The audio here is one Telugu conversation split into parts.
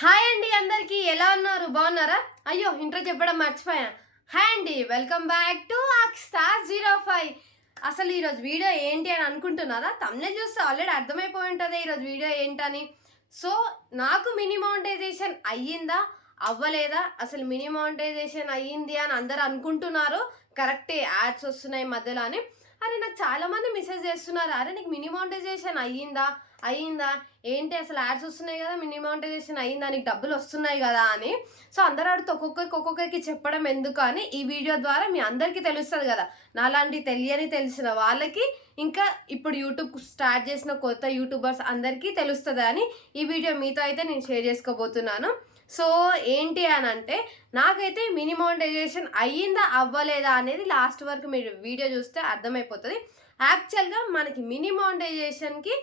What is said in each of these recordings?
హాయ్ అండి, అందరికీ ఎలా ఉన్నారు? బాగున్నారా? అయ్యో, ఇంట్రో చెప్పడం మర్చిపోయా. హాయ్ అండి, వెల్కమ్ బ్యాక్ టు Star05. అసలు ఈరోజు వీడియో ఏంటి అని అనుకుంటున్నారా? తమ్నెల్ చూస్తే ఆల్రెడీ అర్థమైపోయి ఉంటుంది ఈరోజు వీడియో ఏంటని. సో నాకు మినీ మానిటైజేషన్ అయ్యిందా అవ్వలేదా? అసలు మినీ మానిటైజేషన్ అయ్యింది అని అందరు అనుకుంటున్నారు. కరెక్టే, యాడ్స్ వస్తున్నాయి మధ్యలో అని. అరే, నాకు చాలా మంది మెసేజ్ చేస్తున్నారు, అరే నీకు మినీ మానిటైజేషన్ అయ్యిందా అయ్యిందా ఏంటి అసలు యాడ్స్ వస్తున్నాయి కదా, మినీ మానిటైజేషన్ అయ్యిందా, నీకు డబ్బులు వస్తున్నాయి కదా అని. సో అందరూ అడిగితే ఒక్కొక్కరికి చెప్పడం ఎందుకు అని ఈ వీడియో ద్వారా మీ అందరికీ తెలుస్తుంది కదా. నాలాంటి తెలిసిన వాళ్ళకి, ఇంకా ఇప్పుడు యూట్యూబ్ స్టార్ట్ చేసిన కొత్త యూట్యూబర్స్ అందరికీ తెలుస్తుంది అని ఈ వీడియో మీతో అయితే నేను షేర్ చేసుకోబోతున్నాను. సో ఏంటి అని అంటే, నాకైతే మినీ మానిటైజేషన్ అయ్యిందా అవ్వలేదా అనేది లాస్ట్ వరకు మీరు వీడియో చూస్తే అర్థమైపోతుంది. యాక్చువల్గా మనకి మినీ మానిటైజేషన్కి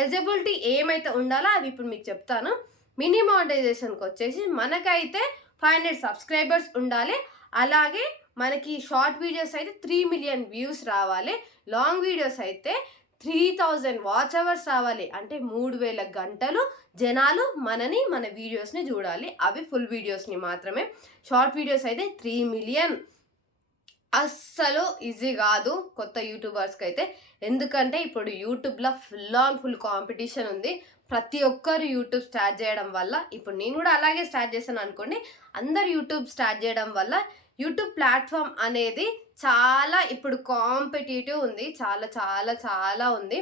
ఎలిజిబిలిటీ ఏమైతే ఉండాలో అవి ఇప్పుడు మీకు చెప్తాను. మినీ మానిటైజేషన్కి వచ్చేసి మనకైతే 500 సబ్స్క్రైబర్స్ ఉండాలి. అలాగే మనకి షార్ట్ వీడియోస్ అయితే 3 మిలియన్ వ్యూస్ రావాలి. లాంగ్ వీడియోస్ అయితే 3000 వాచ్ అవర్స్ రావాలి. అంటే 3000 గంటలు జనాలు మన వీడియోస్ని చూడాలి. అవి ఫుల్ వీడియోస్ని మాత్రమే. షార్ట్ వీడియోస్ అయితే 3 మిలియన్ అస్సలు ఈజీ కాదు కొత్త యూట్యూబర్స్కి అయితే. ఎందుకంటే ఇప్పుడు యూట్యూబ్లో ఫుల్ కాంపిటీషన్ ఉంది. ప్రతి ఒక్కరు యూట్యూబ్ స్టార్ట్ చేయడం వల్ల, ఇప్పుడు నేను కూడా అలాగే స్టార్ట్ చేశాను అనుకోండి, అందరు యూట్యూబ్ స్టార్ట్ చేయడం వల్ల యూట్యూబ్ ప్లాట్ఫామ్ అనేది చాలా ఇప్పుడు కాంపిటేటివ్ ఉంది. చాలా చాలా చాలా ఉంది.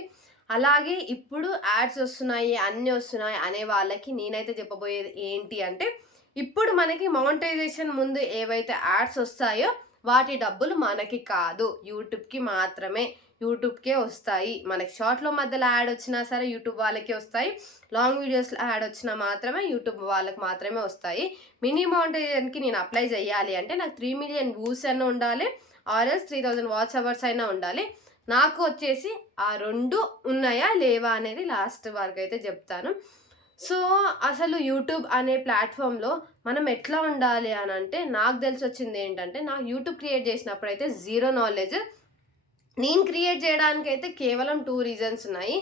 అలాగే ఇప్పుడు యాడ్స్ వస్తున్నాయి, అన్నీ వస్తున్నాయి అనే వాళ్ళకి నేనైతే చెప్పబోయేది ఏంటి అంటే, ఇప్పుడు మనకి మానిటైజేషన్ ముందు ఏవైతే యాడ్స్ వస్తాయో వాటి డబ్బులు మనకి కాదు, యూట్యూబ్కి మాత్రమే. యూట్యూబ్కే వస్తాయి. మనకి షార్ట్లో మధ్యలో యాడ్ వచ్చినా సరే యూట్యూబ్ వాళ్ళకే వస్తాయి. లాంగ్ వీడియోస్లో యాడ్ వచ్చినా మాత్రమే యూట్యూబ్ వాళ్ళకి మాత్రమే వస్తాయి. మినీ మానిటైజేషన్కి నేను అప్లై చేయాలి అంటే నాకు 3 మిలియన్ వ్యూస్ అయినా ఉండాలి, ఆర్ఎల్స్ 3000 వాచ్ అవర్స్ అయినా ఉండాలి. నాకు వచ్చేసి ఆ రెండు ఉన్నాయా లేవా అనేది లాస్ట్ వరకు అయితే చెప్తాను. సో అసలు యూట్యూబ్ అనే ప్లాట్ఫామ్లో మనం ఎట్లా ఉండాలి అని అంటే, నాకు తెలిసి వచ్చింది ఏంటంటే, నాకు యూట్యూబ్ క్రియేట్ చేసినప్పుడు అయితే జీరో నాలెడ్జ్. నేను క్రియేట్ చేయడానికి అయితే కేవలం 2 రీజన్స్ ఉన్నాయి.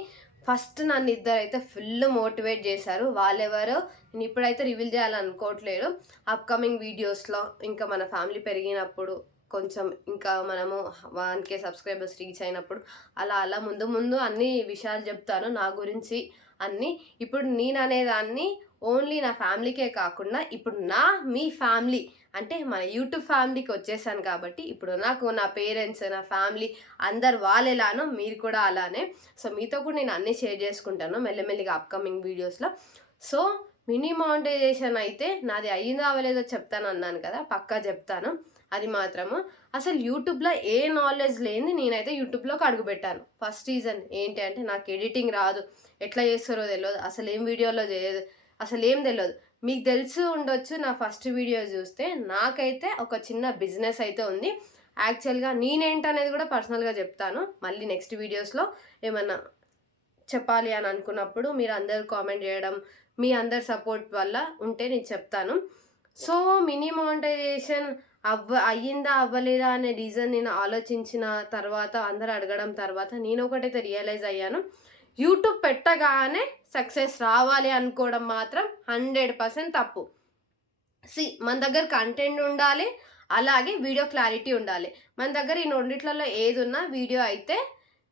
ఫస్ట్ నన్ను ఇద్దరు అయితే ఫుల్ మోటివేట్ చేశారు. వాళ్ళెవరో నేను ఇప్పుడైతే రివీల్ చేయాలనుకోవట్లేదు. అప్కమింగ్ వీడియోస్లో ఇంకా మన ఫ్యామిలీ పెరిగినప్పుడు, కొంచెం ఇంకా మనము 1K సబ్స్క్రైబర్స్ రీచ్ అయినప్పుడు అలా ముందు అన్ని విషయాలు చెప్తాను నా గురించి అన్నీ. ఇప్పుడు నేను అనేదాన్ని ఓన్లీ నా ఫ్యామిలీకే కాకుండా ఇప్పుడు మీ ఫ్యామిలీ అంటే మన యూట్యూబ్ ఫ్యామిలీకి వచ్చేసాను కాబట్టి, ఇప్పుడు నాకు నా పేరెంట్స్, నా ఫ్యామిలీ అందరు వాళ్ళు ఎలానో మీరు కూడా అలానే. సో మీతో కూడా నేను అన్నీ షేర్ చేసుకుంటాను మెల్లమెల్లిగా అప్కమింగ్ వీడియోస్లో. సో మినీ మానిటైజేషన్ అయితే నాది అయ్యిందో అవ్వలేదో చెప్తాను అన్నాను కదా, పక్కా చెప్తాను. అది మాత్రము అసలు యూట్యూబ్లో ఏ నాలెడ్జ్ లేని నేనైతే యూట్యూబ్లోకి అడుగుపెట్టాను. ఫస్ట్ రీజన్ ఏంటి అంటే, నాకు ఎడిటింగ్ రాదు, ఎట్లా చేస్తారో తెలియదు, అసలు ఏం వీడియోలో చేయదు, అసలు ఏం తెలియదు. మీకు తెలిసి ఉండొచ్చు నా ఫస్ట్ వీడియో చూస్తే. నాకైతే ఒక చిన్న బిజినెస్ అయితే ఉంది. యాక్చువల్గా నేనేంటనేది కూడా పర్సనల్గా చెప్తాను మళ్ళీ నెక్స్ట్ వీడియోస్లో. ఏమన్నా చెప్పాలి అని అనుకున్నప్పుడు మీరు అందరు కామెంట్ చేయడం, మీ అందరి సపోర్ట్ వల్ల ఉంటే నేను చెప్తాను. సో మినీ మానిటైజేషన్ అయ్యిందా అవ్వలేదా అనే రీజన్ నేను ఆలోచించిన తర్వాత, అందరు అడగడం తర్వాత నేను ఒకటైతే రియలైజ్ అయ్యాను. యూట్యూబ్ పెట్టగానే సక్సెస్ రావాలి అనుకోవడం మాత్రం 100% తప్పు. మన దగ్గర కంటెంట్ ఉండాలి, అలాగే వీడియో క్లారిటీ ఉండాలి. మన దగ్గర ఈ రెండిట్లలో ఏది ఉన్నా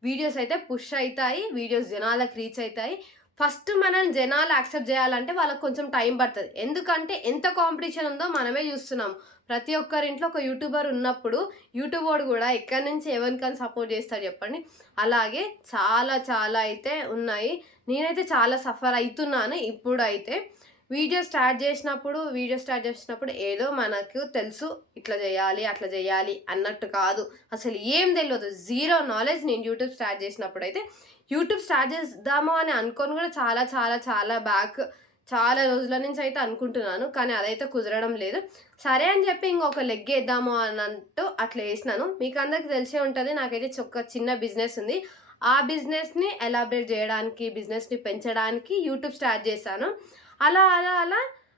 వీడియోస్ అయితే పుష్ అవుతాయి, వీడియోస్ జనాలకు రీచ్ అవుతాయి. ఫస్ట్ మనం జనాలు యాక్సెప్ట్ చేయాలంటే వాళ్ళకి కొంచెం టైం పడుతుంది. ఎందుకంటే ఎంత కాంపిటీషన్ ఉందో మనమే చూస్తున్నాం. ప్రతి ఒక్కరింట్లో ఒక యూట్యూబర్ ఉన్నప్పుడు యూట్యూబ్ వాడు కూడా ఎక్కడి నుంచి ఎవరికైనా సపోర్ట్ చేస్తాడు చెప్పండి. అలాగే చాలా చాలా అయితే ఉన్నాయి. నేనైతే చాలా సఫర్ అవుతున్నాను ఇప్పుడైతే. వీడియో స్టార్ట్ చేసినప్పుడు ఏదో మనకు తెలుసు ఇట్లా చేయాలి అట్లా చేయాలి అన్నట్టు కాదు. అసలు ఏం తెలియదు, జీరో నాలెడ్జ్. నేను యూట్యూబ్ స్టార్ట్ చేసినప్పుడు అయితే యూట్యూబ్ స్టార్ట్ చేద్దాము అని అనుకొని కూడా చాలా చాలా చాలా చాలా రోజుల నుంచి అయితే అనుకుంటున్నాను, కానీ అదైతే కుదరడం లేదు. సరే అని చెప్పి ఇంకొక లెగ్ వేద్దాము అన్నట్టు అట్లా వేసినాను. మీకు అందరికి తెలిసే ఉంటుంది, నాకైతే ఒక చిన్న బిజినెస్ ఉంది. ఆ బిజినెస్ని ఎలాబరేట్ చేయడానికి, బిజినెస్ని పెంచడానికి యూట్యూబ్ స్టార్ట్ చేశాను. అలా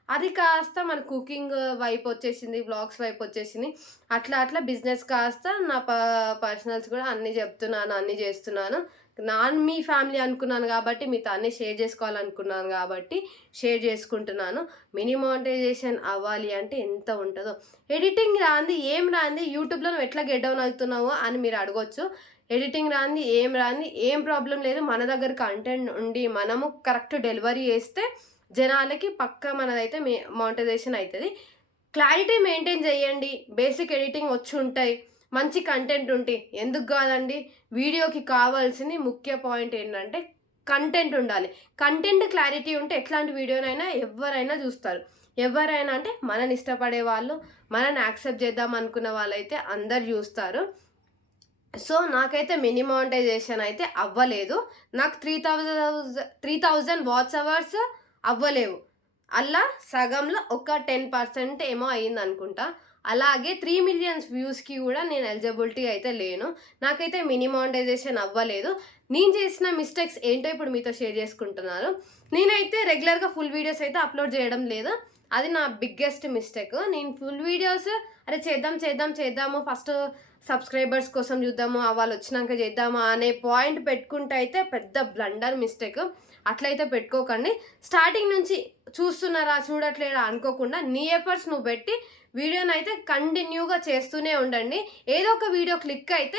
అది కాస్త మన కుకింగ్ వైపు వచ్చేసింది, బ్లాగ్స్ వైపు వచ్చేసింది. అట్లా బిజినెస్ కాస్త నా పర్సనల్స్ కూడా అన్నీ చెప్తున్నాను, అన్నీ చేస్తున్నాను. మీ ఫ్యామిలీ అనుకున్నాను కాబట్టి మీతో అన్నీ షేర్ చేసుకోవాలనుకున్నాను కాబట్టి షేర్ చేసుకుంటున్నాను. మినీ మానిటైజేషన్ అవ్వాలి అంటే ఎంత ఉంటుందో. ఎడిటింగ్ రాంది ఏం రాంది యూట్యూబ్లో నువ్వు ఎట్లా గెట్ డౌన్ అవుతున్నావో అని మీరు అడగొచ్చు. ఎడిటింగ్ రాంది ఏం ప్రాబ్లం లేదు. మన దగ్గర కంటెంట్ ఉండి మనము కరెక్ట్ డెలివరీ చేస్తే జనాలకి పక్కా మనదైతే మానిటైజేషన్ అవుతుంది. క్లారిటీ మెయింటైన్ చేయండి. బేసిక్ ఎడిటింగ్ వచ్చి ఉంటాయి, మంచి కంటెంట్ ఉంటే ఎందుకు కాదండి. వీడియోకి కావాల్సింది ముఖ్య పాయింట్ ఏంటంటే కంటెంట్ ఉండాలి. కంటెంట్ క్లారిటీ ఉంటే ఎట్లాంటి వీడియోనైనా ఎవరైనా చూస్తారు. ఎవరైనా అంటే మనని ఇష్టపడే వాళ్ళు, మనని యాక్సెప్ట్ చేద్దాం అనుకున్న వాళ్ళైతే అందరు చూస్తారు. సో నాకైతే మినీ మానిటైజేషన్ అయితే అవ్వలేదు. నాకు 3000 వాచ్ అవర్స్ అవ్వలేవు. అలా సగంలో ఒక 10% ఏమో అయ్యింది అనుకుంటా. అలాగే 3 మిలియన్స్ వ్యూస్కి కూడా నేను ఎలిజిబిలిటీ అయితే లేను. నాకైతే మినీ మానిటైజేషన్ అవ్వలేదు. నేను చేసిన మిస్టేక్స్ ఏంటో ఇప్పుడు మీతో షేర్ చేసుకుంటున్నాను. నేనైతే రెగ్యులర్గా ఫుల్ వీడియోస్ అయితే అప్లోడ్ చేయడం లేదు. అది నా బిగ్గెస్ట్ మిస్టేక్. నేను ఫుల్ వీడియోస్ అరే చేద్దాము ఫస్ట్ సబ్స్క్రైబర్స్ కోసం చూద్దాము, వాళ్ళు వచ్చినాక చేద్దామా అనే పాయింట్ పెట్టుకుంటే అయితే పెద్ద బ్లండర్ మిస్టేక్. అట్లయితే పెట్టుకోకండి. స్టార్టింగ్ నుంచి చూడట్లేరా అనుకోకుండా నీ ఎఫర్ట్స్ నువ్వు పెట్టి వీడియోని అయితే కంటిన్యూగా చేస్తూనే ఉండండి. ఏదో ఒక వీడియో క్లిక్ అయితే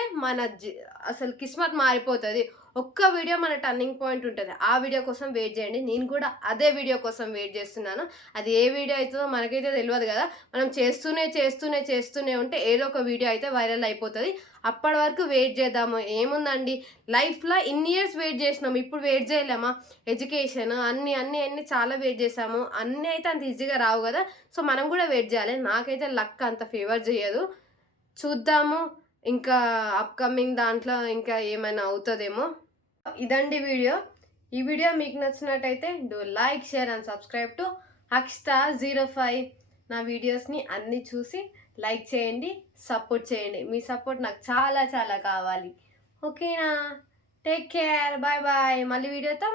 అసలు కిస్మత్ మారిపోతుంది. ఒక్క వీడియో మన టర్నింగ్ పాయింట్ ఉంటుంది. ఆ వీడియో కోసం వెయిట్ చేయండి. నేను కూడా అదే వీడియో కోసం వెయిట్ చేస్తున్నాను. అది ఏ వీడియో అవుతుందో మనకైతే తెలియదు కదా. మనం చేస్తూనే ఉంటే ఏదో ఒక వీడియో అయితే వైరల్ అయిపోతుంది. అప్పటి వరకు వెయిట్ చేద్దాము. ఏముందండి, లైఫ్లో ఇన్ని ఇయర్స్ వెయిట్ చేసినాము, ఇప్పుడు వెయిట్ చేయలేమా? ఎడ్యుకేషన్ అన్నీ చాలా వెయిట్ చేసాము. అన్నీ అయితే అంత ఈజీగా రావు కదా. సో మనం కూడా వెయిట్ చేయాలి. నాకైతే లక్ అంత ఫేవర్ చేయదు. చూద్దాము ఇంకా అప్కమింగ్ దాంట్లో ఇంకా ఏమైనా అవుతుందేమో. ఇదండి వీడియో. ఈ వీడియో మీకు నచ్చినట్టయితే do like, share and subscribe to Akstar05. నా వీడియోస్ని అన్నీ చూసి లైక్ చేయండి, సపోర్ట్ చేయండి. మీ సపోర్ట్ నాకు చాలా చాలా కావాలి. ఓకేనా? Take care, bye bye. మళ్ళీ వీడియోతో